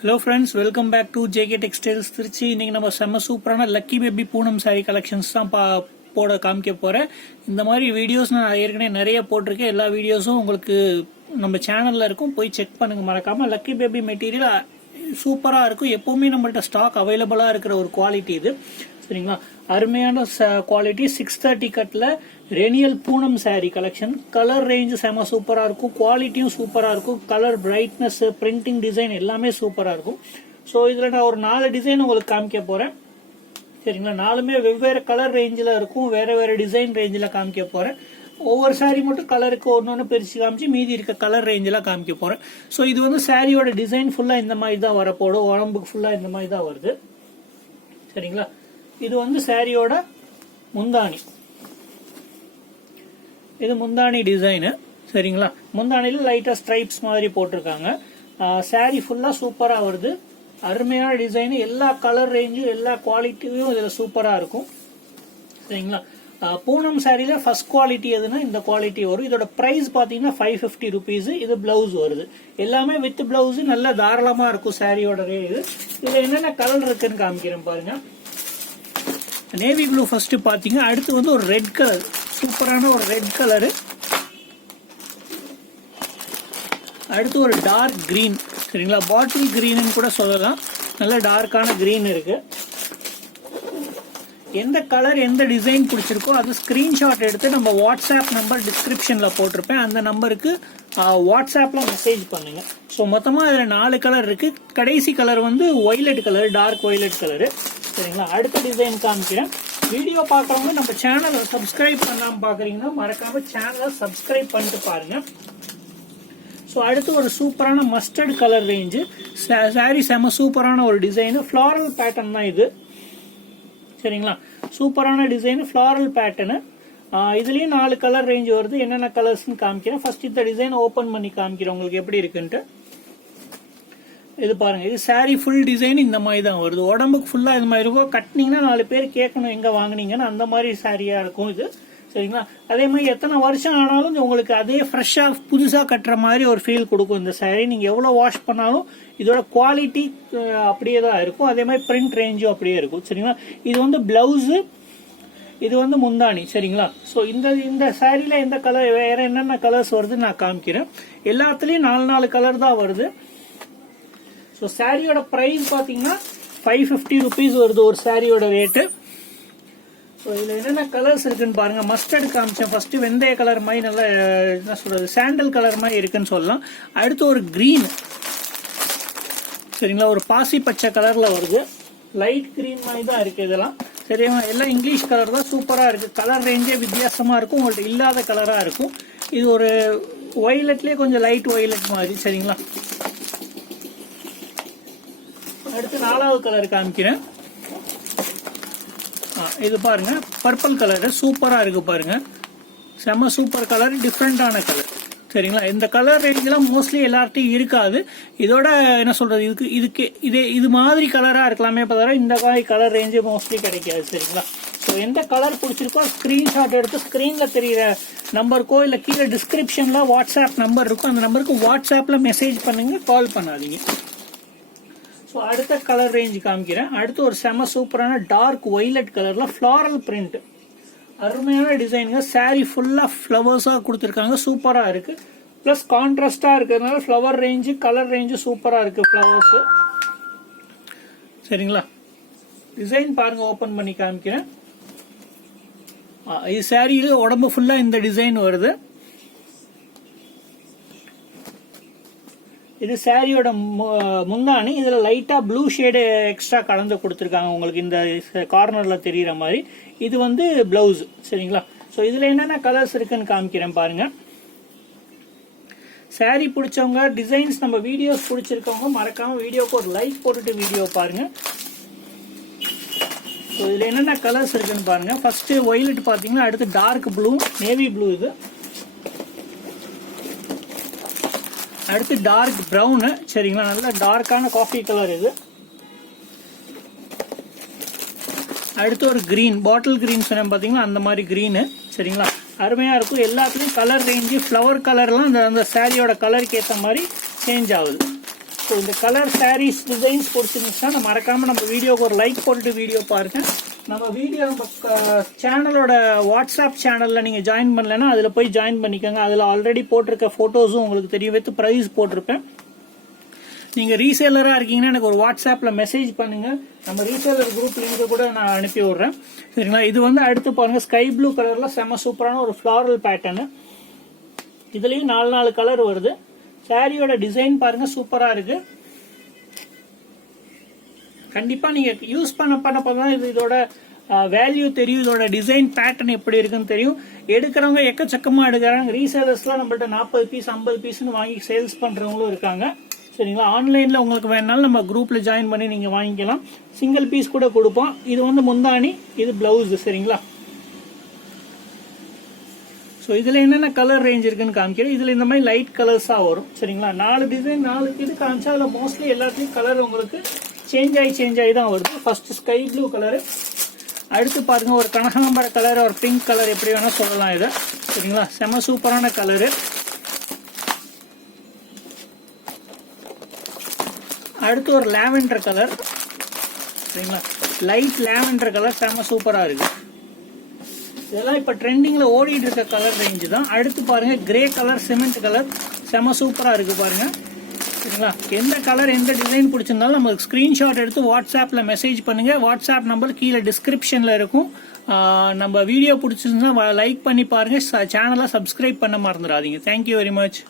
Hello friends, welcome back to JK Textiles Trichy. இன்னைக்கு நம்ம செம்ம சூப்பரான lucky baby Poonam sorry collections தான் போட காமிக்க போறேன். இந்த மாதிரி வீடியோஸ் நான் ஏற்கனவே நிறைய போட்டிருக்கேன். எல்லா வீடியோஸும் உங்களுக்கு நம்ம சேனல்ல இருக்கும், போய் செக் பண்ணுங்க மறக்காம. லக்கி பேபி மெட்டீரியல் சூப்பரா இருக்கும், எப்பவுமே நம்மள்ட்ட ஸ்டாக் அவைலபிளா இருக்கிற ஒரு குவாலிட்டி இது. சரிங்களா, அருமையான குவாலிட்டி. 630 கட்ல ரெனியல் Poonam sari collection. Colour range செம சூப்பரா இருக்கும், குவாலிட்டியும் சூப்பரா இருக்கும், கலர் பிரைட்னஸ், பிரிண்டிங் டிசைன் எல்லாமே சூப்பரா இருக்கும். ஸோ இதுல நான் ஒரு 4 டிசைன் உங்களுக்கு காமிக்க போறேன். சரிங்களா, 4மே வெவ்வேறு கலர் ரேஞ்சில் இருக்கும், வேற வேற டிசைன் ரேஞ்சில் காமிக்க போறேன். ஒவ்வொரு சாரி மட்டும் கலருக்கு ஒன்னொன்னு பிரிச்சு காமிச்சு மீதி இருக்க கலர் ரேஞ்சில் காமிக்க போறேன். ஸோ இது வந்து சாரியோட டிசைன் ஃபுல்லா இந்த மாதிரி தான் வரப்போடும், உடம்புக்கு ஃபுல்லா இந்த மாதிரி தான் வருது. சரிங்களா, இது வந்து சாரியோட முந்தானி. இது முந்தானி டிசைனு. சரிங்களா, முந்தானில லைட்டா ஸ்ட்ரைப்ஸ் மாதிரி போட்டிருக்காங்க. சாரி ஃபுல்லா சூப்பரா வருது, அருமையான டிசைன். எல்லா கலர் ரேஞ்சும் எல்லா குவாலிட்டியும் இதுல சூப்பரா இருக்கும். சரிங்களா, பூனம் சாரியில ஃபர்ஸ்ட் குவாலிட்டி எதுனா இந்த குவாலிட்டி வரும். இதோட பிரைஸ் பாத்தீங்கன்னா 550 ருபீஸ். இது பிளவுஸ் வருது, எல்லாமே வித் பிளவுஸ். நல்ல தாராளமா இருக்கும் சாரியோட ரேட். இதுல என்னென்ன கலர் இருக்குன்னு காமிக்கிறேன் பாருங்க. நேவி ப்ளூ ஃபர்ஸ்ட் பாத்தீங்க, அடுத்து வந்து ஒரு ரெட் கலர், சூப்பரான ஒரு ரெட் கலரு. அடுத்து ஒரு டார்க் கிரீன். சரிங்களா, பாட்டில் கிரீன் கூட சொல்லலாம், நல்ல டார்க்கான கிரீன் இருக்கு. எந்த கலர் எந்த டிசைன் பிடிச்சிருக்கோ அது ஸ்கிரீன்ஷாட் எடுத்து நம்ம வாட்ஸ்அப் நம்பர் டிஸ்கிரிப்ஷன்ல போட்டிருப்பேன், அந்த நம்பருக்கு வாட்ஸ்அப்ல மெசேஜ் பண்ணுங்க. ஸோ மொத்தமா இதுல 4 கலர் இருக்கு. கடைசி கலர் வந்து violet colour, dark violet colour. சரிங்களா, அடுத்த டிசைன் காமிக்கிறேன். வீடியோ பார்க்கறவங்க நம்ம சேனலை சப்ஸ்கிரைப் பண்ணாம பாக்குறீங்கன்னா மறக்காம சேனலை சப்ஸ்கிரைப் பண்ணிட்டு பாருங்க. ஸோ அடுத்து ஒரு சூப்பரான மஸ்டர்ட் கலர் ரேஞ்சு சாரி, செம சூப்பரான ஒரு டிசைன். ஃபிளாரல் பேட்டர்ன் தான் இது. சரிங்களா, சூப்பரான டிசைன், ஃபிளாரல் பேட்டர்னு. இதுலயும் 4 கலர் ரேஞ்ச் வருது. என்னென்ன கலர்ஸ்ன்னு காமிக்கிறேன். ஃபர்ஸ்ட் இந்த டிசைன் ஓபன் பண்ணி காமிக்கிறேன் உங்களுக்கு எப்படி இருக்குன்ட்டு. இது பாருங்க, இது சாரி ஃபுல் டிசைன் இந்த மாதிரி தான் வருது, உடம்புக்கு ஃபுல்லா இந்த மாதிரி இருக்கும். கட்டினீங்கன்னா 4 பேர் கேட்கணும் எங்க வாங்கினீங்கன்னு, அந்த மாதிரி சாரியா இருக்கும் இது. சரிங்களா, அதே மாதிரி எத்தனை வருஷம் ஆனாலும் உங்களுக்கு அதே ஃப்ரெஷ்ஷா புதுசா கட்டுற மாதிரி ஒரு ஃபீல் கொடுக்கும் இந்த சாரி. நீங்க எவ்வளவு வாஷ் பண்ணாலும் இதோட குவாலிட்டி அப்படியே தான் இருக்கும். அதே மாதிரி பிரிண்ட் ரேஞ்சும் அப்படியே இருக்கும். சரிங்களா, இது வந்து பிளவுஸ், இது வந்து முந்தானி. சரிங்களா, ஸோ இந்த சாரியில எந்த கலர், வேற என்னென்ன கலர்ஸ் வருதுன்னு நான் காமிக்கிறேன். எல்லாத்துலயும் 4 கலர் தான் வருது. ஸோ சாரியோட பிரைஸ் பாத்தீங்கன்னா 550 ருபீஸ் வருது ஒரு சாரியோட ரேட்டு. ஸோ இதுல என்னென்ன கலர்ஸ் இருக்குன்னு பாருங்க. மஸ்டர்ட் காமிச்சேன் ஃபர்ஸ்ட், வெந்தய கலர் மாதிரி, நல்ல என்ன சொல்றது, சாண்டல் கலர் மாதிரி இருக்குன்னு சொல்லலாம். அடுத்து ஒரு கிரீன். சரிங்களா, ஒரு பாசி பச்சை கலர்ல வருது, லைட் கிரீன் மாதிரி தான் இருக்கு இதெல்லாம். சரிங்களா, எல்லாம் இங்கிலீஷ் கலர் தான், சூப்பரா இருக்கு. கலர் ரேஞ்சே வித்தியாசமா இருக்கும், உங்கள்ட்ட இல்லாத கலரா இருக்கும். இது ஒரு ஒய்லட்லயே கொஞ்சம் லைட் ஒய்லட் மாதிரி. சரிங்களா, அடுத்து 4வது கலர் காமிக்கிறேன். இது பாருங்க, பர்பிள் கலர் சூப்பரா இருக்கு பாருங்க, செம சூப்பர் கலர், டிஃப்ரெண்டான கலர். சரிங்களா, இந்த கலர் ரேஞ்செல்லாம் மோஸ்ட்லி எல்லார்ட்டையும் இருக்காது. இதோட என்ன சொல்றது, இது மாதிரி கலரா இருக்கலாமே தவிர இந்த மாதிரி கலர் ரேஞ்சு மோஸ்ட்லி கிடைக்காது. சரிங்களா, ஸோ எந்த கலர் பிடிச்சிருக்கோ ஸ்கிரீன்ஷாட் எடுத்து ஸ்கிரீன்ல தெரியுற நம்பருக்கோ இல்ல கீழே டிஸ்கிரிப்ஷன்ல வாட்ஸ்அப் நம்பர் இருக்கும், அந்த நம்பருக்கு வாட்ஸ்அப்ல மெசேஜ் பண்ணுங்க, கால் பண்ணாதீங்க. ஸோ அடுத்த கலர் ரேஞ்ச் காமிக்கிறேன். அடுத்து ஒரு செம சூப்பரான டார்க் ஒய்லட் கலர்ல ஃபிளாரல் பிரிண்ட், அருமையான டிசைனுங்க. சாரி ஃபுல்லா ஃபிளவர்ஸா கொடுத்துருக்காங்க, சூப்பரா இருக்கு. பிளஸ் கான்ட்ராஸ்டா இருக்கிறதுனால ஃபிளவர் ரேஞ்சு, கலர் ரேஞ்சு சூப்பரா இருக்கு, ஃபிளவர்ஸ். சரிங்களா, டிசைன் பாருங்க, ஓபன் பண்ணி காமிக்கிறேன். இது சாரியில உடம்பு ஃபுல்லா இந்த டிசைன் வருது. இது சாரியோட முந்தானி. இதுல லைட்டா ப்ளூ ஷேடு எக்ஸ்ட்ரா கலந்து கொடுத்துருக்காங்க உங்களுக்கு இந்த கார்னர்ல தெரியற மாதிரி. இது வந்து பிளவுஸ். சரிங்களா, சோ இதுல என்னென்ன கலர்ஸ் இருக்குன்னு காமிக்கிறேன் பாருங்க. சாரி பிடிச்சவங்க, டிசைன்ஸ் நம்ம வீடியோஸ் பிடிச்சிருக்கவங்க மறக்காம வீடியோக்கு ஒரு லைக் போட்டுட்டு வீடியோ பாருங்க. இதுல என்னென்ன கலர்ஸ் இருக்குன்னு பாருங்க. ஃபர்ஸ்ட் ஒய்லட் பாத்தீங்கன்னா, அடுத்து டார்க் ப்ளூ, நேவி ப்ளூ, இது அடுத்து டார்க் பிரவுன். சரிங்களா, நல்ல டார்க்கான காஃபி கலர் இது. அடுத்து ஒரு கிரீன், பாட்டில் கிரீன் சொன்னேன் பாத்தீங்களா, அந்த மாதிரி கிரீனு. சரிங்களா, அருமையா இருக்கும். எல்லாத்துலயும் கலர் ரேஞ்சு, ஃபிளவர் கலர்லாம் அந்த சாரியோட கலருக்கு ஏற்ற மாதிரி சேஞ்ச் ஆகுது. ஸோ இந்த கலர் சாரீஸ் டிசைன்ஸ் பிடிச்சிருந்துச்சுன்னா மறக்காமல் நம்ம வீடியோக்கு ஒரு லைக் போட்டுட்டு வீடியோ பாருங்க. நம்ம வீடியோ நம்ம சேனலோட வாட்ஸ்அப் சேனலில் நீங்கள் ஜாயின் பண்ணலைன்னா அதில் போய் ஜாயின் பண்ணிக்கோங்க. அதில் ஆல்ரெடி போட்டிருக்க ஃபோட்டோஸும் உங்களுக்கு தெரிய வைத்து ப்ரைஸ் போட்டிருப்பேன். நீங்கள் ரீசேலராக இருக்கீங்கன்னா எனக்கு ஒரு வாட்ஸ்அப்பில் மெசேஜ் பண்ணுங்கள். நம்ம ரீசேலர் குரூப் லிங்க் கூட நான் அனுப்பி விட்றேன். சரிங்களா? இது வந்து அடுத்து பாருங்கள், ஸ்கை ப்ளூ கலரில் செம்ம சூப்பரான ஒரு ஃப்ளாரல் பேட்டர்னு. இதுலேயும் 4 கலர் வருது. சாரியோட டிசைன் பாருங்கள், சூப்பராக இருக்குது. கண்டிப்பாக நீங்கள் யூஸ் பண்ண தான் இதோட வேல்யூ தெரியும், இதோட டிசைன் பேட்டர்ன் எப்படி இருக்குன்னு தெரியும். எடுக்கிறவங்க எக்கச்சக்கமாக எடுக்கிறாங்க. ரீசேலர்ஸ்லாம் நம்மள்ட்ட 40 பீஸ் 50 பீஸ்னு வாங்கி சேல்ஸ் பண்ணுறவங்களும் இருக்காங்க. சரிங்களா? ஆன்லைனில் உங்களுக்கு வேணாலும் நம்ம குரூப்பில் ஜாயின் பண்ணி நீங்கள் வாங்கிக்கலாம். சிங்கிள் பீஸ் கூட கொடுப்போம். இது வந்து முந்தானி, இது பிளவுஸ். சரிங்களா? ஸோ இதில் என்னென்ன கலர் ரேஞ்ச் இருக்குன்னு காமிக்கிறேன். இதில் இந்த மாதிரி லைட் கலர்ஸாக வரும். சரிங்களா? 4 டிசைன் 4 இது காமிச்சா அதில் மோஸ்ட்லி எல்லாத்துலேயும் கலர் உங்களுக்கு சேஞ்ச் ஆகி தான் வருது. ஃபர்ஸ்ட் ஸ்கை ப்ளூ கலரு, அடுத்து பாருங்க ஒரு கனகாம்பர கலர், ஒரு பிங்க் கலர், எப்படி வேணா சொல்லலாம் இதை. சரிங்களா? செம சூப்பரான கலரு. அடுத்து ஒரு லாவெண்டர் கலர். சரிங்களா? லைட் லாவெண்டர் கலர் செம சூப்பராக இருக்கு. இதெல்லாம் இப்போ ட்ரெண்டிங்கில் ஓடிட்டு இருக்க கலர் ரேஞ்சு தான். அடுத்து பாருங்க கிரே கலர், சிமெண்ட் கலர், செம சூப்பராக இருக்கு பாருங்க. சரிங்களா? எந்த கலர் எந்த டிசைன் பிடிச்சிருந்தாலும் நமக்கு ஸ்க்ரீன்ஷாட் எடுத்து வாட்ஸ்அப்பில் மெசேஜ் பண்ணுங்க. வாட்ஸ்அப் நம்பர் கீழே டிஸ்கிரிப்ஷனில் இருக்கும். நம்ம வீடியோ பிடிச்சிருந்தா லைக் பண்ணி பாருங்க. சேனலை சப்ஸ்கிரைப் பண்ண மறந்துடாதீங்க. Thank you very much.